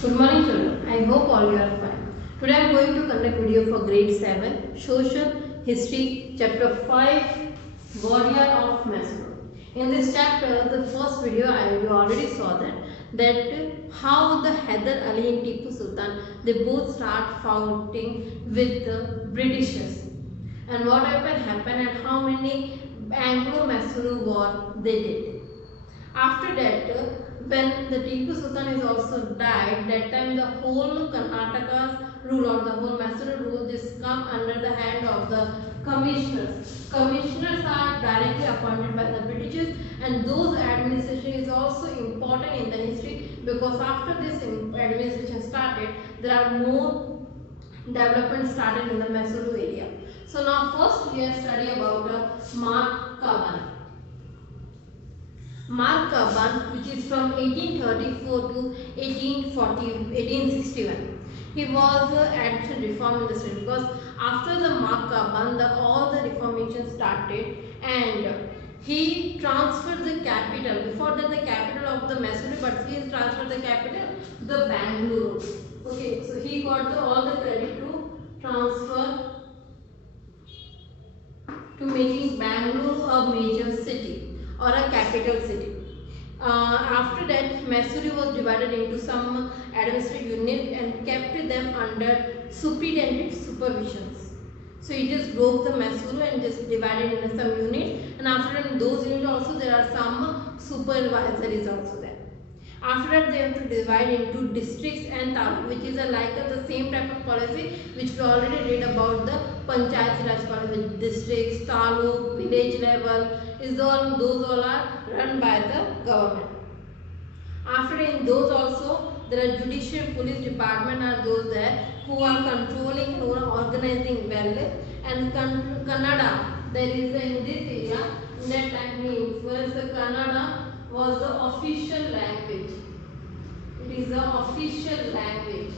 Good morning children. I hope all you are fine. Today I am going to conduct video for grade 7 Social History chapter 5 Warrior of Mysore. In this chapter the first video you already saw that how the Hyder Ali and Tipu Sultan they both start fighting with the Britishers and what happened and how many Anglo-Mysore war they did. After that, when the Tipu Sultan is also died, that time the whole Karnataka's rule or the whole Mysore rule just come under the hand of the commissioners. Commissioners are directly appointed by the Britishers, and those administration is also important in the history because after this administration started, there are more development started in the Mysore area. So now first we are study about Mark Kaban. Mark Cuban, which is from 1834 to 1861. He was addition reform in the state because after the Mark Cuban, all the reformation started and he transferred the capital. Before that, the capital of the Mysore, but he transferred the capital to the Bangalore. Okay, so he got all the credit to transfer to making Bangalore a major city or a capital city. After that, Mysore was divided into some administrative units and kept them under superintendent supervisions. So he just broke the Mysore and just divided into some units, and after that, in those units also there are some supervisories also there. After that, they have to divide into districts and taluk, which is the same type of policy which we already read about the Panchayat Raj policy. Districts, taluk, village level those all are run by the government. After in those also there are judicial police department are those there who are controlling and who are organizing well, and Kannada there is in this area in that time he influenced the Kannada was the official language. It is the official language.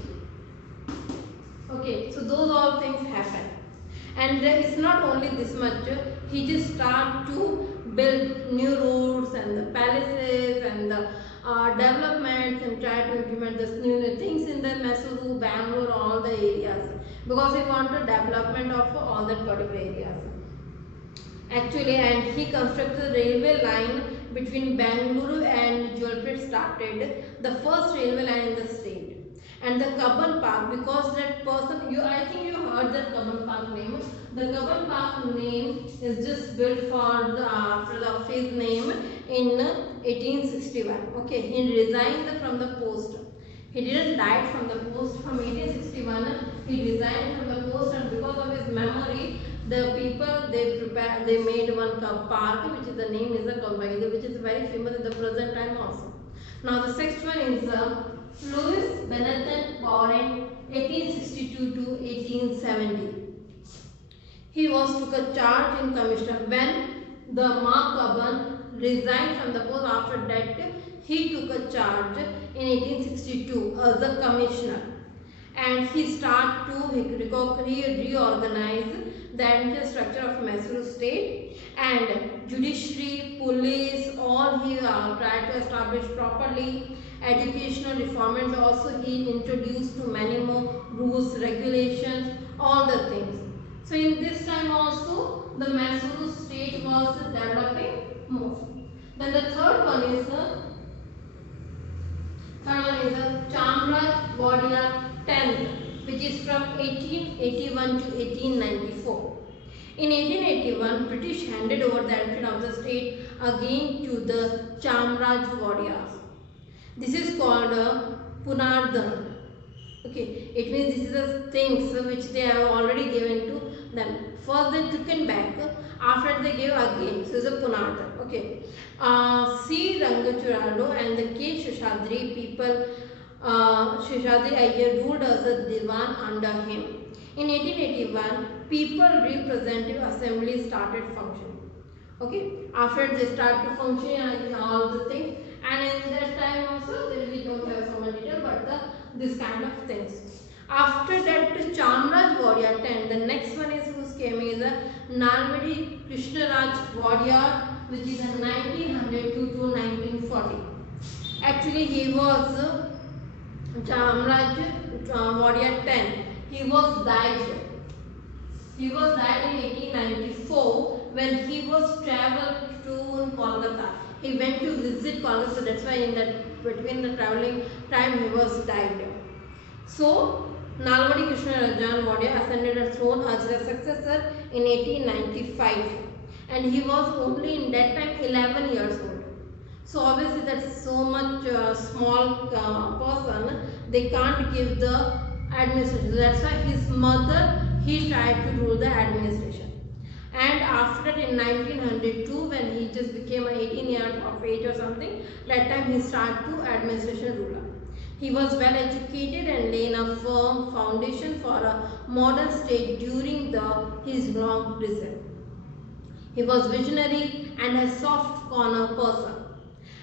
Okay, so those all things happen. And there is not only this much, he just start to build new roads and the palaces and the developments and try to implement this new things in the Mysore, Bangalore, all the areas because he wanted development of all that particular areas. Actually, and he constructed a railway line between Bangalore and Jodhpur started the first railway line in the state. And the Cubbon Park, because that person, I think you heard that Cubbon Park name. The Cubbon Park name is just built for after his name in 1861. Okay, he resigned from the post. He didn't die from the post from 1861. He resigned from the post, and because of his memory, the people they made one park, which is the name is the Kambagi, which is very famous in the present time also. Now the next one is Louis Benetton, born in 1862 to 1870. He took a charge in commissioner when the Mark Cuban resigned from the post. After that, he took a charge in 1862 as a commissioner, and he started to reorganize the entire structure of Mysore state, and judiciary, police, all he tried to establish properly. Educational reforms also he introduced to many more rules, regulations, all the things. So in this time also the Mysore state was developing more. Then the third one is Chamraj Wadiyar 10th, which is from 1881 to 1894. In 1881, British handed over the entry of the state again to the Chamraj Wadiyars. This is called Punardhan. Okay, it means this is the things which they have already given to them. First they took it back, after they gave again. So it's a Punardhan. Okay. C. Rangachuradu and the K. Sheshadri people, Sheshadri Iyer ruled as a Diwan under him. In 1881, People Representative Assembly started functioning. Okay, after they start to function and all the things, and in that time also we don't have so much detail, but this kind of things. After that, Chamraj Wadiyar 10, the next one is whose came is Nalmadi Krishnaraj Wadiyar, which is in 1902 to 1940. Actually, he was Chamraj Warrior 10. He was died. He was died in 1894 when he was traveled to Kolkata. He went to visit Kolkata, so that's why in that between the traveling time he was died. So Nalwadi Krishna Rajan Warrior ascended the throne as the successor in 1895, and he was only in that time 11 years old. So obviously that's so much small person, they can't give the administration. That's why his mother, he tried to rule the administration. And after that in 1902 when he just became 18 years of age or something, that time he started to administration ruler. He was well educated and laid a firm foundation for a modern state during his long prison. He was visionary and a soft corner person,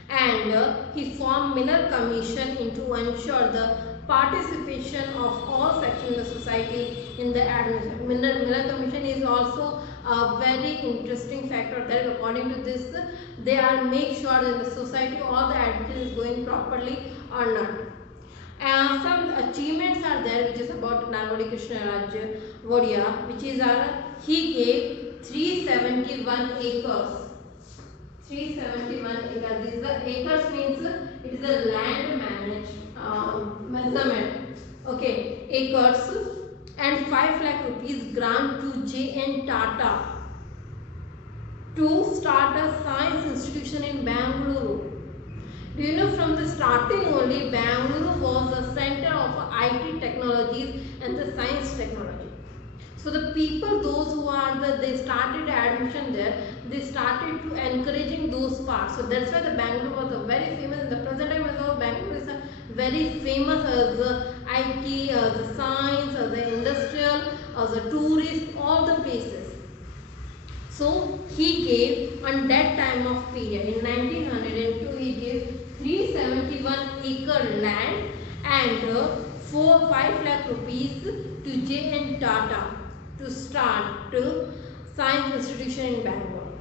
and he formed Miller Commission to ensure the participation of all sections of the society in the administration. Miller Commission is also a very interesting factor that according to this they are make sure that in the society all the administration is going properly or not. Some achievements are there which is about Nalwadi Krishna Raj Warrior, which is he gave 371 acres. 371 acres. This is the acres means it is the land measurement. Okay, acres, and 5 lakh rupees grant to J.N. Tata to start a science institution in Bangalore. Do you know from the starting only Bangalore was the center of IT technologies and the science technology. So the people, those who are they started admission there, they started to encouraging those parts. So that's why the Bangalore was a very famous. In the present time as well, Bangalore is a very famous as the IT, as the science, as the industrial, as the tourist, all the places. So he gave on that time of period in 1902 he gave 371 acre land and 5 lakh rupees to J.N. Tata to start science institution in Bangalore.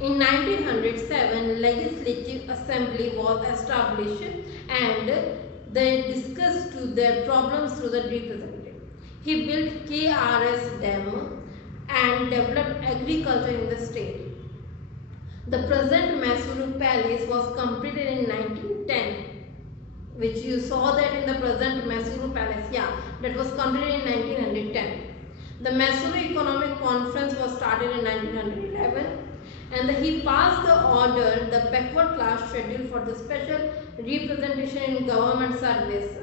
In 1907 legislative assembly was established and they discussed to their problems through the representative. He built KRS dam and developed agriculture in the state. The present Mysuru Palace was completed in 1910, which you saw that in the present Mysuru Palace. Yeah, that was completed in 1910. The Mysuru Economic Conference was started in 1911, and he passed the order, the backward class schedule for the special representation in government service.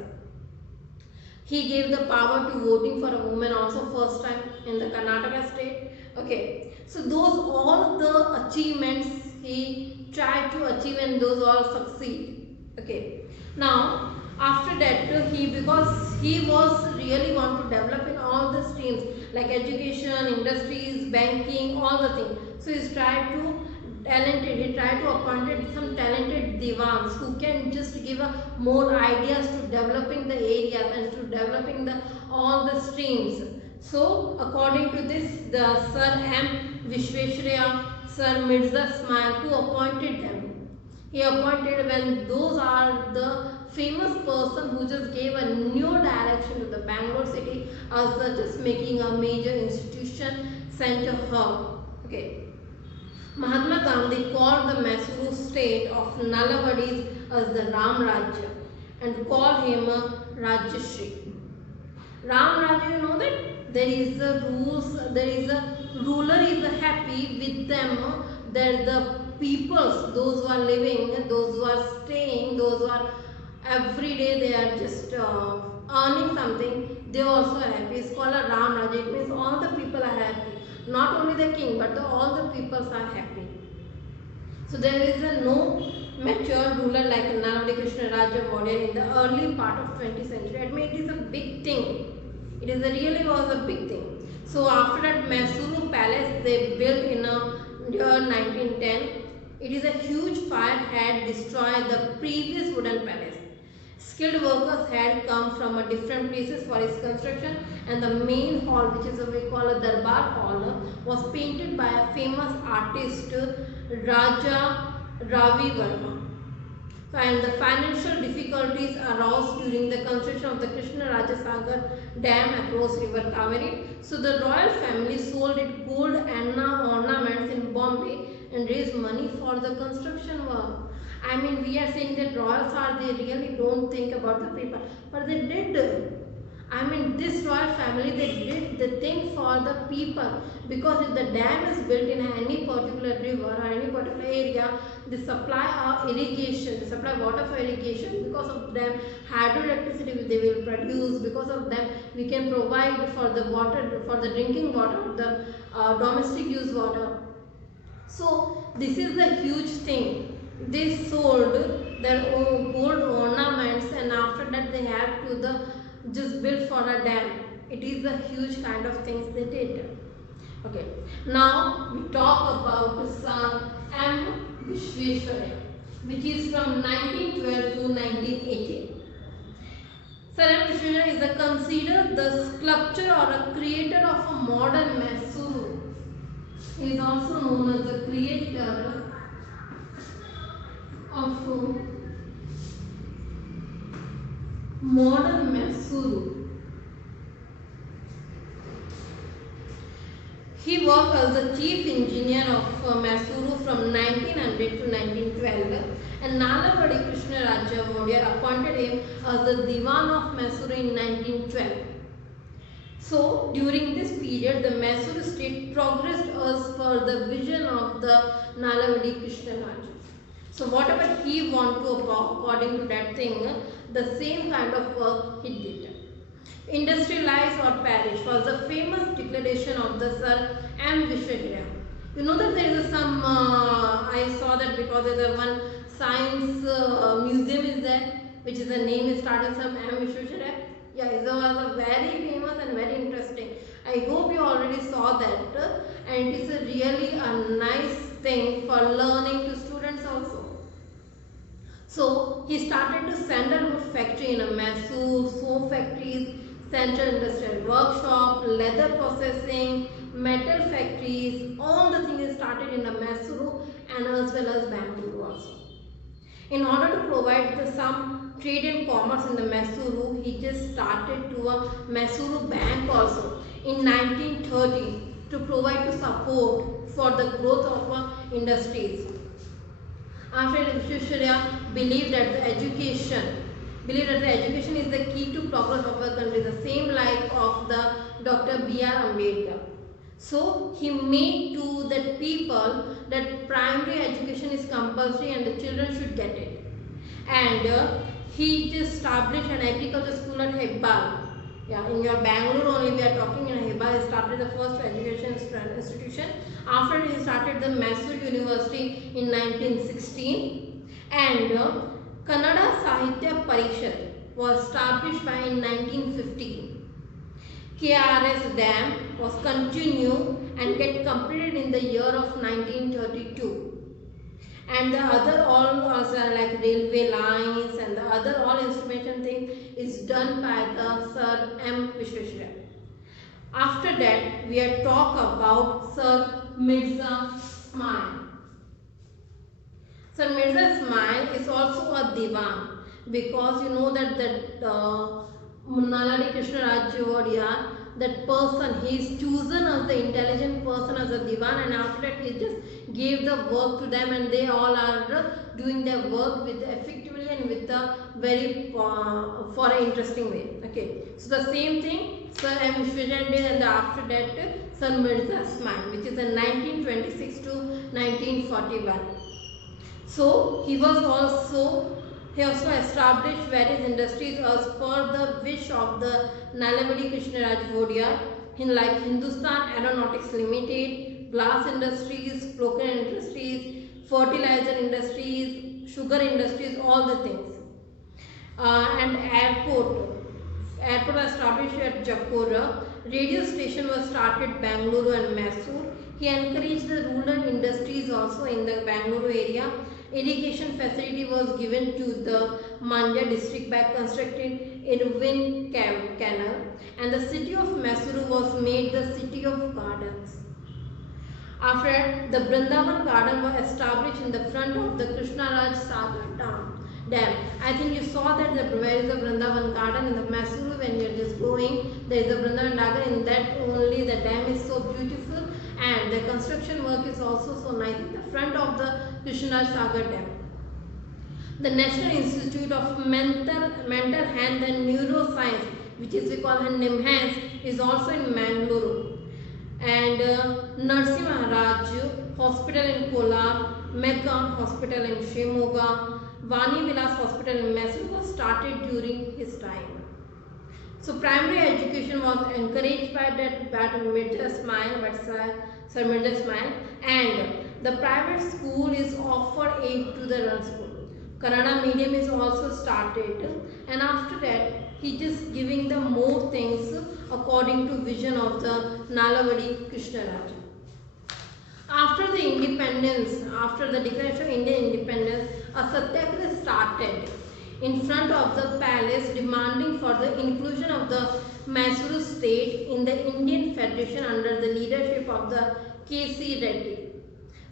He gave the power to voting for a woman also first time in the Karnataka state. Okay, so those all the achievements he tried to achieve and those all succeed. Okay, now after that because he was really want to develop in all the streams like education, industries, banking, all the things. So he tried to appoint some talented divans who can just give more ideas to developing the area and to developing all the streams. So according to this, the Sir M. Vishwesharaya, Sir Mirza Ismail, who appointed them. He appointed when those are the famous person who just gave a new direction to the Bangalore city as just making a major institution center hub. Okay. Mahatma Gandhi called the Mysuru state of Nalawadi as the Ram Rajya and called him Rajyashri. Ram Rajya, you know that there is a rules, there is a ruler is happy with them, that the peoples, those who are living, those who are staying, those who are every day they are just earning something, they also are happy. It's called a Ram Rajya. It means all the people are happy. Not only the king, but all the peoples are happy. So there is no mature ruler like Nalwadi Krishna Raja Warrior in the early part of 20th century. I mean, it is a big thing. It is really was a big thing. So after that, Mysuru Palace they built in year 1910. It is a huge fire had destroyed the previous wooden palace. Skilled workers had come from different places for its construction, and the main hall, which is what we call a Darbar Hall, was painted by a famous artist Raja Ravi Verma. and the financial difficulties arose during the construction of the Krishna Rajasagar Dam across River Kaveri. So the royal family sold it gold ornaments in Bombay and raised money for the construction work. I mean, we are saying that royals are, they really don't think about the people, but they did. I mean, this royal family, they did the thing for the people, because if the dam is built in any particular river or any particular area, they supply irrigation, they supply water for irrigation. Because of them, hydroelectricity they will produce. Because of them, we can provide for the water, for the drinking water, the domestic use water. So this is the huge thing. They sold their own gold ornaments, and after that they had to the just build for a dam. It is a huge kind of things they did. Okay. Now we talk about Sir M. Vishweshwarya, which is from 1912 to 1918. Sir M. Vishweshwarya is considered the sculptor or a creator of a modern Mysuru. He is also known as the creator of modern Mysuru. He worked as the chief engineer of Mysuru from 1900 to 1912, and Nalawadi Krishna Raja Vodiyar appointed him as the Diwan of Mysuru in 1912. So, during this period, the Mysuru state progressed as per the vision of the Nalawadi Krishna Raja. So, whatever he wanted to, according to that thing, the same kind of work he did. Industrialize or perish was the famous declaration of the Sir M. Vishweshwarya. You know that there is some, I saw that because there is one science museum is there, which is the name is started some M. Vishweshwarya. Yeah, it was a very famous and very interesting. I hope you already saw that, and it is a really a nice thing for learning to students also. So he started to sandalwood factory in a Mysore, soap factories, central industrial workshop, leather processing, metal factories, all the things started in a Mysuru and as well as Bangalore also. In order to provide some trade and commerce in the Mysuru, he just started to a Mysuru bank also in 1930 to provide to support for the growth of industries. After Vishweshwarya believed that the education is the key to progress of our country, the same like of the Dr. B.R. Ambedkar. So he made to the people that primary education is compulsory and the children should get it. And he just established an agriculture school at Hebbal. Yeah, in your Bangalore only we are talking. In Hebbal, he started the first education institution. After he started the Mysore University in 1916, and Kannada Sahitya Parishad was established by in 1915. KRS Dam was continued and get completed in the year of 1932. And the other all like railway lines and the other all instrumentation thing is done by the Sir M. Vishweshwarya. After that, we are talk about Sir Mirza Ismail. Sir Mirza Ismail is also a Diwan, because you know that Nalawadi Krishna Raja Vodiyar, that person, he is chosen as the intelligent person as a Diwan, and after that he just gave the work to them, and they all are doing their work with effectively and with a very for an interesting way. Okay, so the same thing Sir M. Vishweshwarya did, and after that Sir Mirza Ismail, which is in 1926 to 1941. So he also established various industries as per the wish of the Nalawadi Krishna Raj Vodiyar, in like Hindustan Aeronautics Limited, glass industries, cloth industries, fertilizer industries, sugar industries, all the things. And airport was established at Jakora. Radio station was started Bangalore and Mysore. He encouraged the rural industries also in the Bangalore area. Irrigation facility was given to the Mandya district by constructing Irvine Canal, and the city of Mysuru was made the city of gardens. After that, the Brindavan garden was established in the front of the Krishna Raj Sagar dam. I think you saw that where is the Vrindavan garden in the Mysuru. When you are just going, there is a Vrindavan garden. In that only the dam is so beautiful, and the construction work is also so nice in the front of the Krishna Sagar Dam. The National Institute of Mental Health and Neuroscience, which is we call NIMHANS, is also in Mangaluru. And Narsi Maharaj Hospital in Kolar, Mecca Hospital in Shimoga, Vani Vilas Hospital in Mysuru was started during his time. So primary education was encouraged by that middle smile, but sir middle smile, and the private school is offered aid to the run school. Kannada medium is also started, and after that he just giving the more things according to vision of the Nalavadi Krishnaraj. After the independence, after the declaration of Indian independence, a satyagraha started in front of the palace demanding for the inclusion of the Mysuru state in the Indian Federation under the leadership of the K.C. Reddy.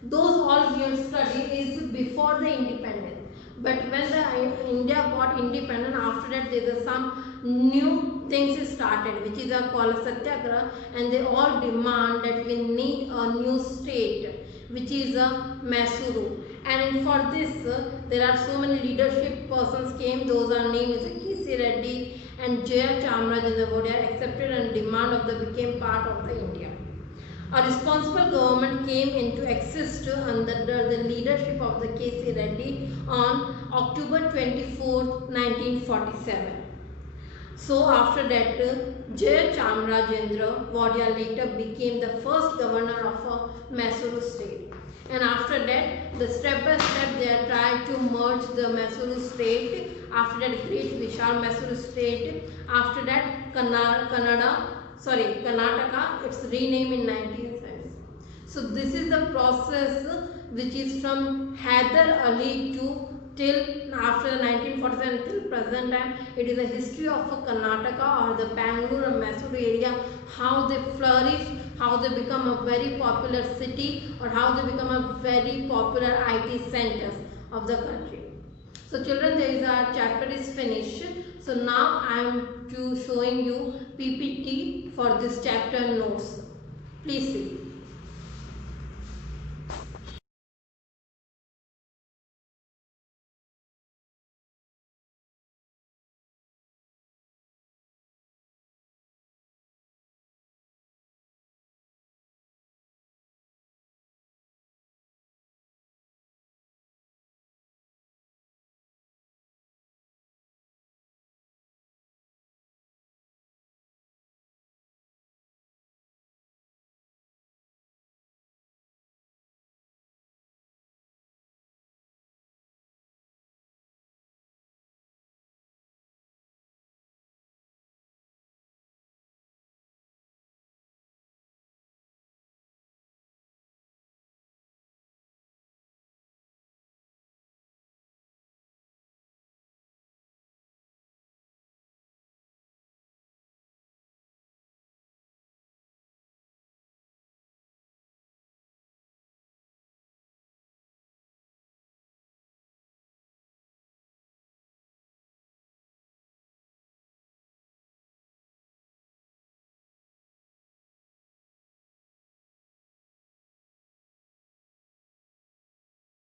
Those all we have studied is before the independence. But when the India got independent, after that there is some new things started, which is called Satyagraha, and they all demand that we need a new state, which is Mysuru. And for this, there are so many leadership persons came. Those are named as K.C. Reddy and J.R. Chamarajendra. They are accepted and demand of the became part of the India. A responsible government came into existence under the leadership of the K.C. Reddy on October 24, 1947. So after that, J. Chamarajendra Wadia later became the first governor of Mysuru state. And after that, the step by step they are trying to merge the Mysuru state. After that, great Vishal Mysuru state. After that, Karnataka, it's renamed in 1970. So this is the process which is from Hyder Ali to till after 1947 till present time. It is a history of Karnataka or the Bangalore and Mysuru area, how they flourish, how they become a very popular city, or how they become a very popular IT centers of the country. So children, there is our chapter is finished. So now I am showing you PPT for this chapter notes. Please see.